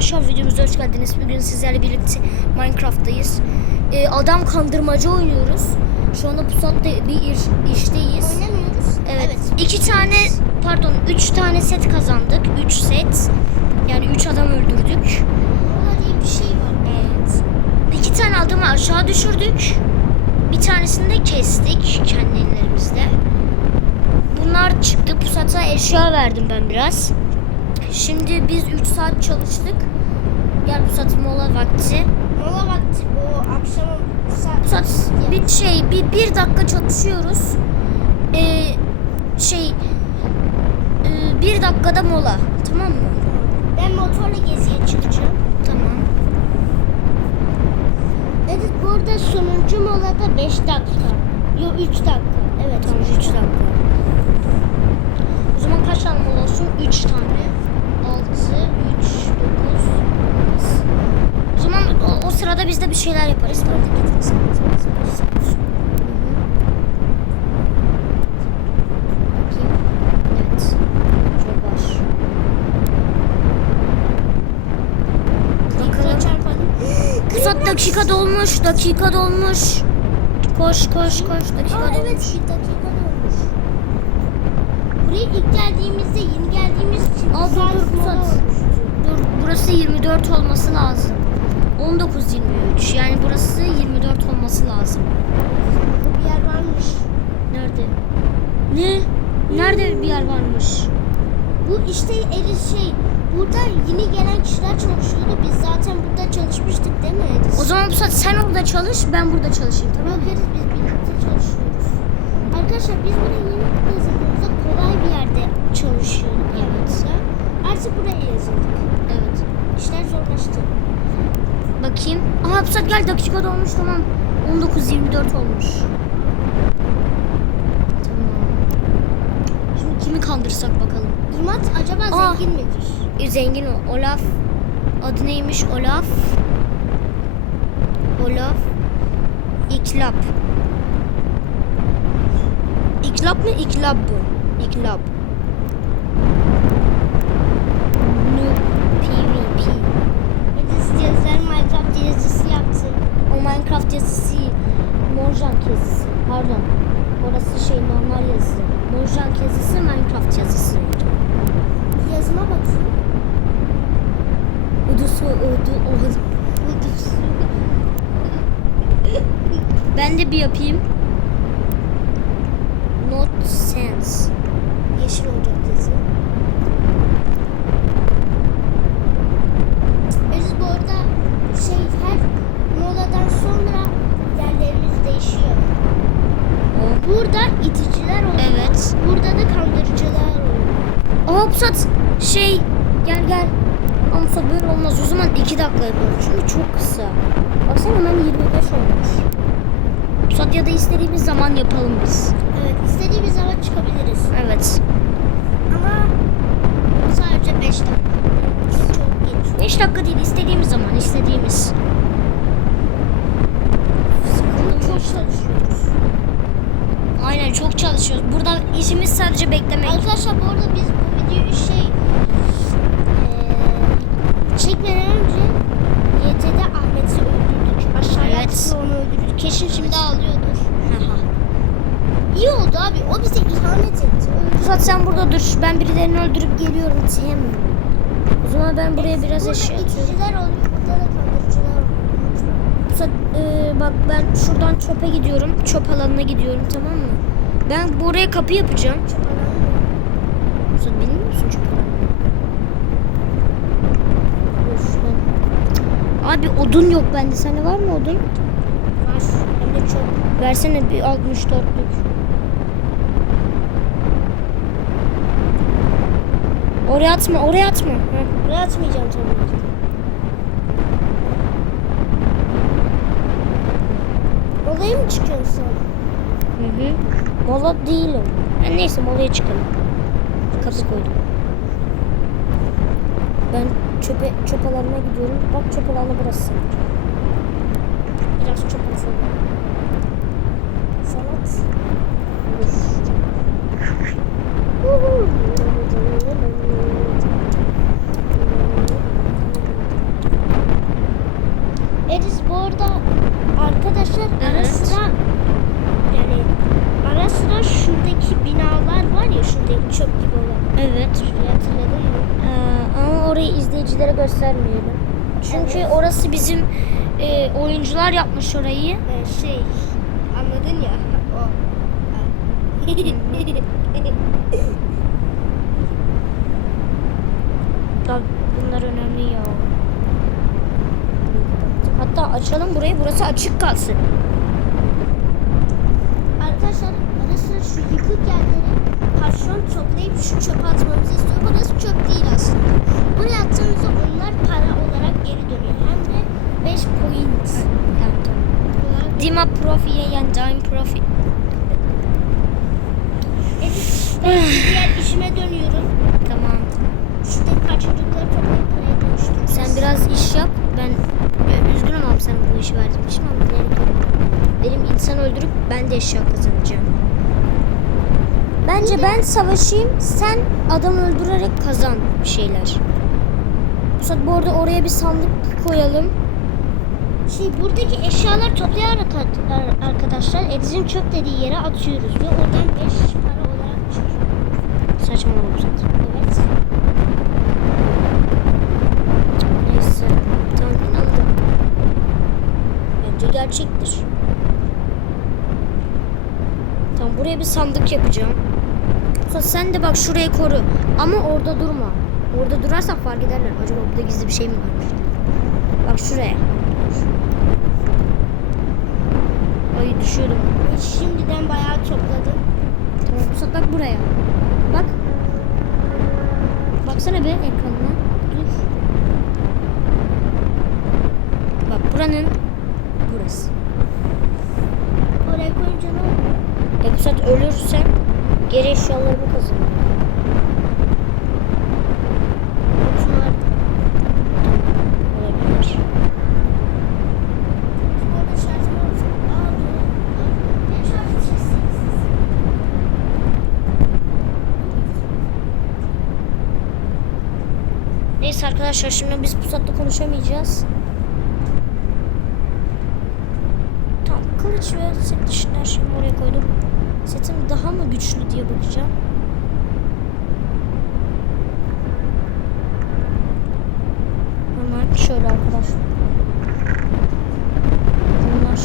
arkadaşlar videomuza hoş geldiniz. Bugün sizlerle birlikte Minecraft'tayız. Ee, adam kandırmaca oynuyoruz. Şu anda Pusat'ta bir iş- işteyiz. Oynamıyoruz. Evet. İki tane pardon üç tane set kazandık. Üç set. Yani üç adam öldürdük. Mola diye bir şey var. Evet. İki tane adamı aşağı düşürdük. Bir tanesini de kestik kendi ellerimizle. Bunlar çıktı. Pusat'a eşya verdim ben biraz. Şimdi biz 3 saat çalıştık. Gel Pusat mola vakti. Mola vakti o akşam saat. Pusat bir şey bir, bir dakika çalışıyoruz. Ee, şey e, bir dakikada mola. Tamam mı? Ben motorla geziye çıkacağım. Tamam. Evet burada sonuncu molada 5 dakika. Yok 3 dakika. Evet. Tamam 3 dakika. O zaman kaç tane mola olsun? 3 tane. 6, 3, 9. O zaman o, o sırada biz de bir şeyler yaparız. Pusat dakika dolmuş. Dakika dolmuş. Koş koş koş. Dakika Aa, dolmuş. evet. Buraya ilk geldiğimizde yeni geldiğimiz için Aa, dur, dur, Pusat. Dur burası 24 olması lazım. 19-23 yani burası 24 olması lazım. Bir yer varmış. Nerede? Ne? Nerede bir yer varmış? Bu işte Eris şey. Burada yeni gelen kişiler çalışıyordu. Biz zaten burada çalışmıştık değil mi Eris? O zaman bu saat sen orada çalış ben burada çalışayım tamam Yok mı? Eris biz birlikte çalışıyoruz. Arkadaşlar biz buraya yeni kolay bir yerde çalışıyorduk evet. Artık buraya yazıldık. Evet. İşler zorlaştı. Bakayım. Aha bu saat gel dakika dolmuş tamam. 19-24 olmuş. Tamam. Şimdi kimi kandırsak bakalım. İmat acaba Aa. zengin midir? E, Zengin o. Olaf. Adı neymiş? Olaf. Olaf. İklap. İklap mı? İklap bu. İklap. No. PvP. Eris yazar Minecraft yazısı yaptı. O Minecraft yazısı. Mojang yazısı. Pardon. Orası şey normal yazısı. Mojang yazısı Minecraft yazısı. Yazıma bakın. Udusu ödü oğlum. Ben de bir yapayım. Not sense. Yeşil olacak yazı. Eris bu arada şey her moladan sonra yerlerimiz değişiyor. Burada iticiler oluyor. Evet. Burada da kandırıcılar oluyor. Aa Pusat şey gel gel. Ama böyle olmaz. O zaman iki dakika yapalım. Çünkü çok kısa. Baksana hemen 25 olmuş. Pusat ya da istediğimiz zaman yapalım biz. Evet istediğimiz zaman çıkabiliriz. Evet. Ama sadece 5 dakika. Çok geç. 5 dakika değil istediğimiz zaman istediğimiz. Çok çalışıyoruz. Aynen çok çalışıyoruz. Burada işimiz sadece beklemek. Arkadaşlar bu arada biz bu videoyu şey eee çekmeden önce YT'de Ahmet'i öldürdük. Aşağıya Evet. onu öldürdük. Keşin şimdi ağlıyordur. İyi oldu abi. O bize ihanet etti. Pusat sen burada dur. Ben birilerini öldürüp geliyorum. Tamam. O zaman ben buraya biraz Burada eşya atıyorum. iticiler oluyor. Burada da kandırıcılar oluyor. Pusat e, bak ben şuradan çöpe gidiyorum. Çöp alanına gidiyorum tamam mı? Ben buraya kapı yapacağım. Çok önemli. Pusat bilmiyor musun çöp ben. Abi odun yok bende. Sende var mı odun? Var. Hem de çok. Versene bir 64'lük. Oraya atma, oraya atma. Heh. Buraya atmayacağım tabii ki. Olaya mı çıkıyorsun sen? Hı hı. Mola değilim. Ha, neyse molaya çıkalım. Kapı koydum. Ben çöpe, çöp alanına gidiyorum. Bak çöp alanı burası. Biraz çok atalım. Sanat. Dur. orada arkadaşlar ara Evet. sıra yani ara sıra şuradaki binalar var ya şuradaki çöp gibi olan. Evet. Şurayı hatırladın mı? Ee, ama orayı izleyicilere göstermeyelim. Çünkü Evet. orası bizim e, oyuncular yapmış orayı. Ee, şey anladın ya o. Ya bunlar önemli ya. Hatta açalım burayı. Burası açık kalsın. Arkadaşlar ara sıra şu yıkık yerleri patron toplayıp şu çöpe atmamızı istiyor. Burası çöp değil aslında. Buraya attığımızda onlar para olarak geri dönüyor. Hem de 5 point. Dima Profi'ye yani Dime Profi. Evet, ben diğer işime dönüyorum. Tamam. Şuradaki parçacıkları toplayıp paraya dönüştüreceğiz. Sen biraz iş yap. Ben ya, üzgünüm ama sana bu işi verdiğim için ama yapıyorum. Benim insan öldürüp ben de eşya kazanacağım. Bence ben savaşayım, sen adam öldürerek kazan bir şeyler. Mesela bu arada oraya bir sandık koyalım. Şey buradaki eşyalar toplayarak ar- arkadaşlar Ediz'in çöp dediği yere atıyoruz ve oradan 5 para olarak çıkıyor. Saçmalama zaten. Evet. Neyse. Tamam inandım. Bence gerçektir. Tamam buraya bir sandık yapacağım. Sonra sen de bak şurayı koru. Ama orada durma. Orada durarsan fark ederler. Acaba burada gizli bir şey mi varmış? Bak şuraya. Ay düşüyordum. Şimdiden bayağı topladım. Tamam Pusat bak buraya. Bak. Baksana bir ekranına. Dur. Bak buranın burası. Oraya koyunca ne bu saat ölürsen geri eşyalarımı kazanırım. Şunlar. Olabilir. Orada şarjım olsun. Aa dur. Ne şarj edeceksiniz? Neyse arkadaşlar şimdi biz pusatla konuşamayacağız. Tamam kılıç ve set dışında her şeyimi oraya koydum. Setim daha mı güçlü diye bakacağım. Hemen şöyle arkadaşlar. Bunlar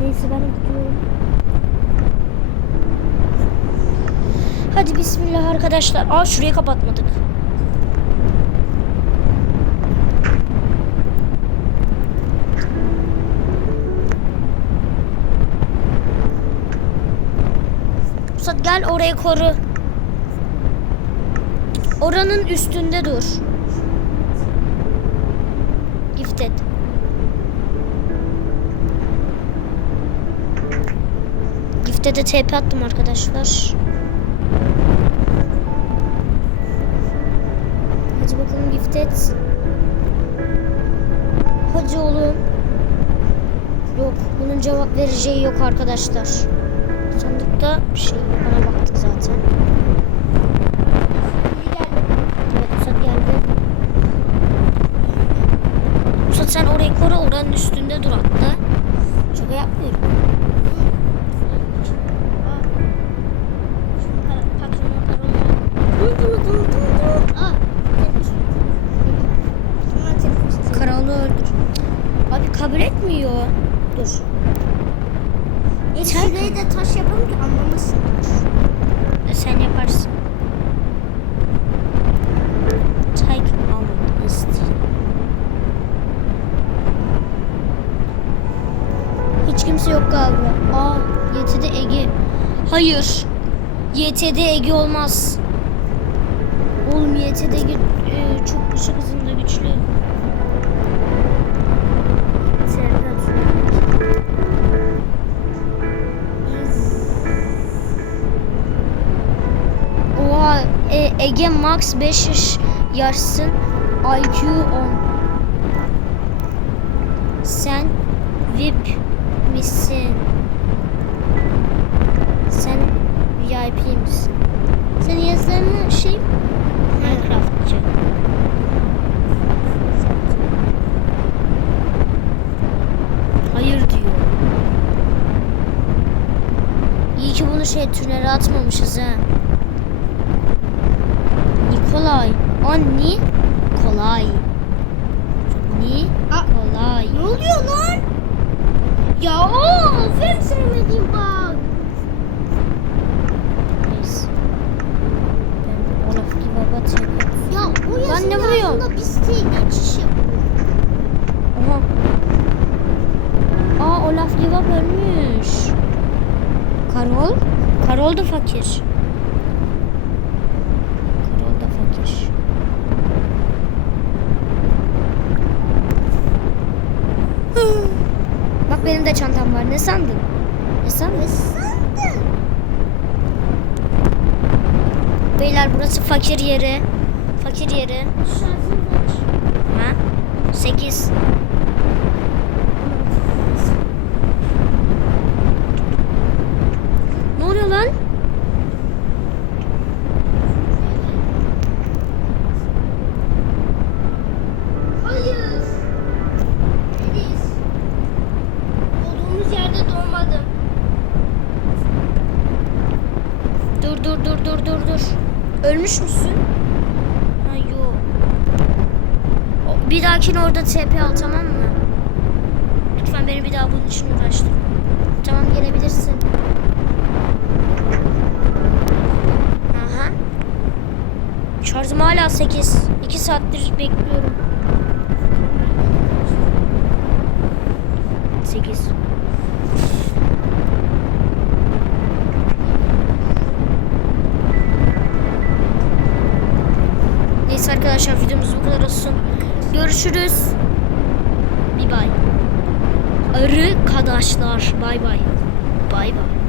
Neyse ben gidiyorum. Hadi bismillah arkadaşlar. Aa şurayı kapatmadık. Pusat gel orayı koru. Oranın üstünde dur. Gifted. Gift'e de TP attım arkadaşlar. Gifted. Hadi oğlum. Yok bunun cevap vereceği yok arkadaşlar. Sandıkta bir şey ona baktık zaten. Evet Pusat geldi. Pusat sen orayı koru oranın üstünde dur hatta. Şaka yapmıyorum. Aa. Şunun para- patronun paraları. Dur dur dur dur dur. Aa. tepmiş. Hemen tepmiş. Kralı öldür. Abi kabul etmiyor. Dur. E, şuraya da taş yapalım ki anlamasınlar. E, Sen yaparsın. Take almond istedim. Hiç kimse yok galiba. Aa, YT'de Ege. Hayır. YT'de Ege olmaz. Oğlum YT'de Ege e, çok ışık hızında güçlü. Ege max 5 yaş yaşsın. IQ 10. Sen VIP misin? Sen VIP misin? Senin yazılarının şey Minecraftçı. Hayır diyor. İyi ki bunu şey tünele atmamışız ha. Anni kolay. Ni kolay. Ne oluyor lan? Ya of en sevmediğim bak. Neyse. Ben Olaf gibi abat yapıyorum. Ya o Lan yazının ne altında bir siteye geçiş yapıyor. Aha. Aa Olaf Livap ölmüş. Karol? Karol da fakir. Karol da fakir. Bak benim de çantam var. Ne sandın? Ne sandın? Ne sandın? Beyler burası fakir yeri. Fakir yeri. Ha? 8. Ne oluyor lan? Hayır. Deniz. Olduğumuz yerde doğmadım. Dur dur dur dur dur. Ölmüş müsün? Ha yok. Bir dahakine orada TP al tamam mı? Lütfen beni bir daha bunun için uğraştırma. Tamam gelebilirsin. Aha. Şarjım hala 8. 2 saattir bekliyorum. Görüşürüz. Bye. Arı arkadaşlar. Bay bay. Bay bay.